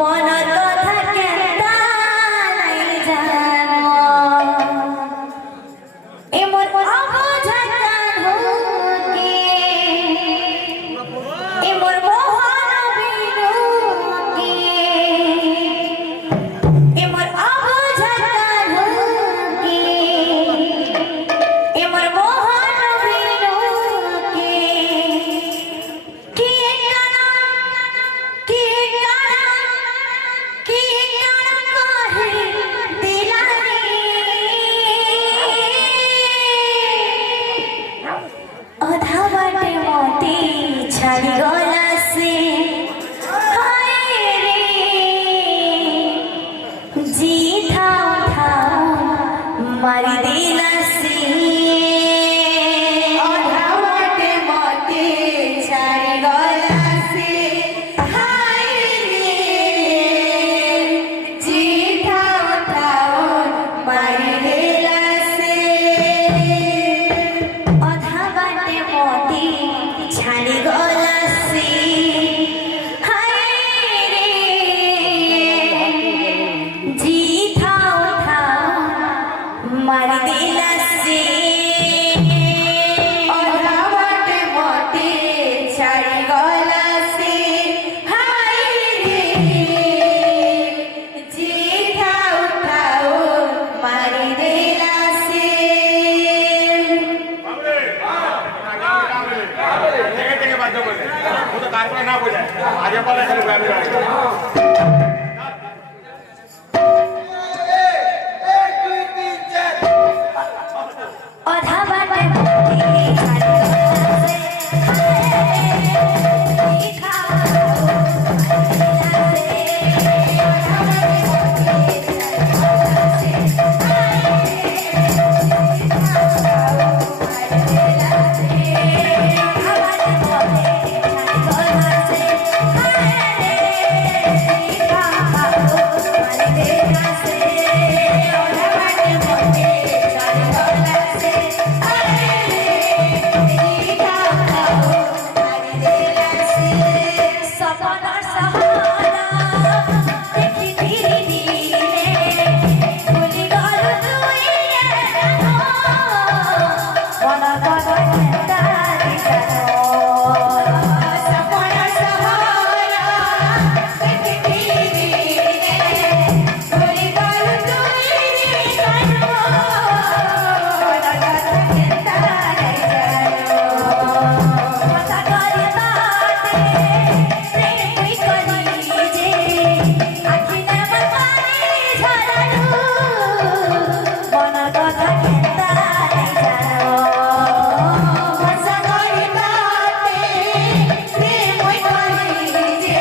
মনৰ কথা কেঁতা নাই জানো এ মোৰ অবুঝা কাহুকে এ মোৰ মোহন বিনুকে এ মোৰ অবুঝা কাহুকে এ মোৰ মোহন বিনুকে কি কানা কি কানা কি কানা কহে দিলারে অধা বাটে মতি ছাড়ি গলা সে হায় রে জি থাও থাও মারি দিলা সে অধা বাটে মতি ছাড়ি গলা সে হায় রে জি থাও থাও মারি দিলা সে অধা বাটে মতি ছাড়ি গলা সে হায় রে জি থাও থাও মারি দিলা সে অধা বাটে মতি ছাড়ি গলা সে হায় রে জি থাও থাও মারি দিলা সে অধা বাটে মতি ছাড়ি গলা সে জি থাও সপনার সহারা দেখি ধীরে ধীরে ভুলি গল তুই মনের কথা কেঁতা নাই জানো সপনার সহারা দেখি ধীরে ধীরে ভুলি গল তুই মনের কথা কেঁতা নাই জানো কথা করে বাতে তুই কলি যে আখি আমার পানি ঝরানো মনের কথা কেঁতা নাই জানো কথা করে বাতে তুই কলি যে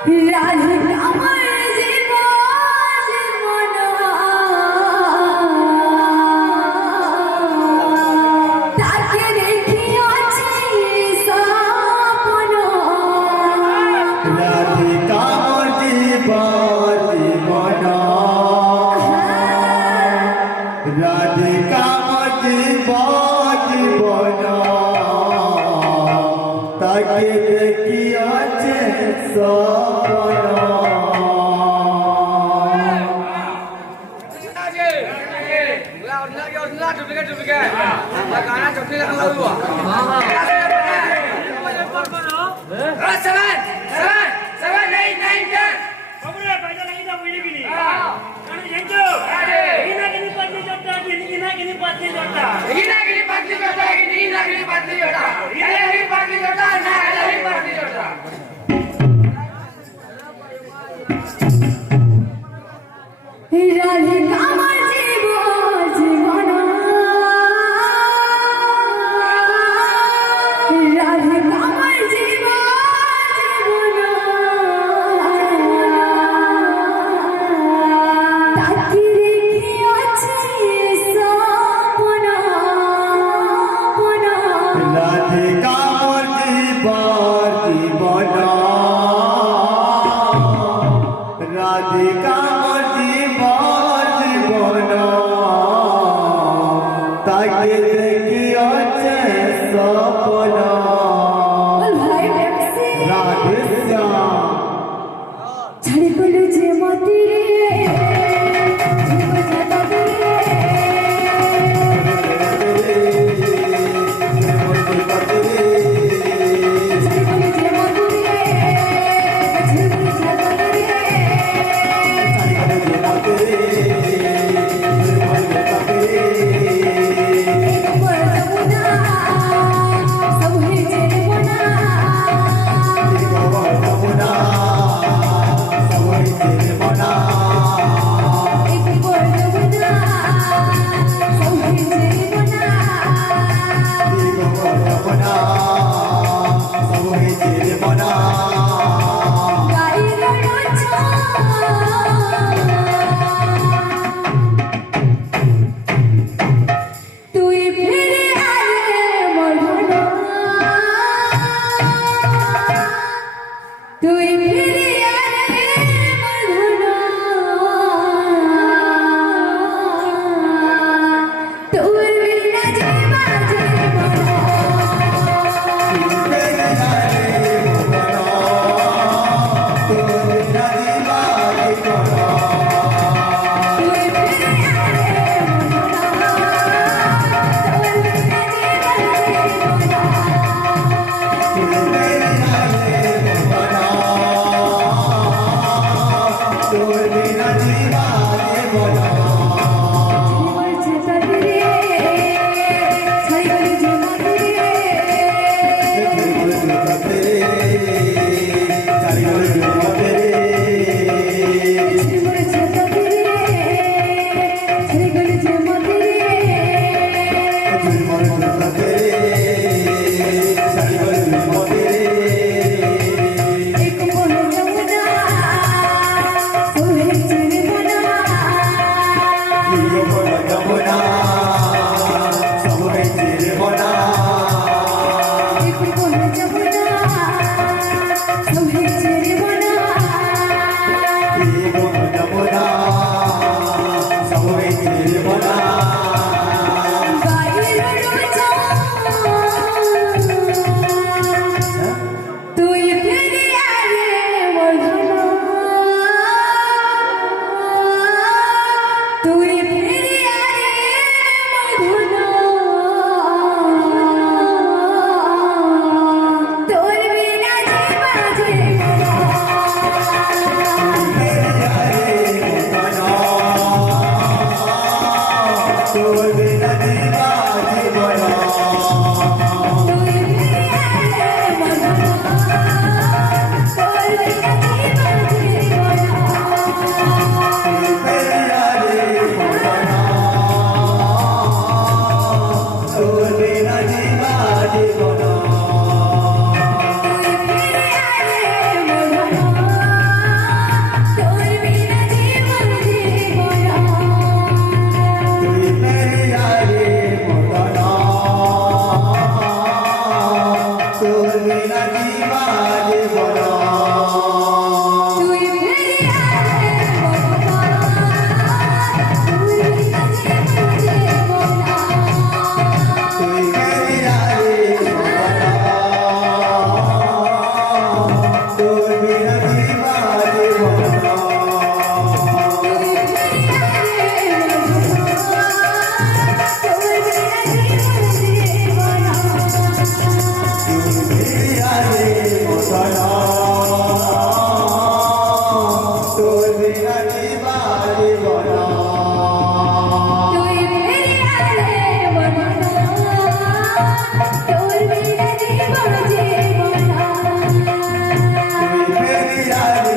রাধে আমার জীবন তাকে দেখিয়াছি স্বপ্ন রাধিকা মোর জীবন রাধিকা মোর জীবন তাকে দেখিয়াছে স্বপ্ন রাধে আমার জীবন রাধে আমার জীবন তাকে দেখিয়াছি স্বপ্ন রাধিকা মোর জীবন রাধিকা মোর জীবন তাকে দেখিয়াছে স্বপ্ন ভাই ব্যক্তি রাধে শ্যাম ছাড়ি গেল যে মতিরে জীব জগতে তুই ফিরে আরে মরনা তুই ফিরে আরে মরনা তোর বিনা জীবা Bye.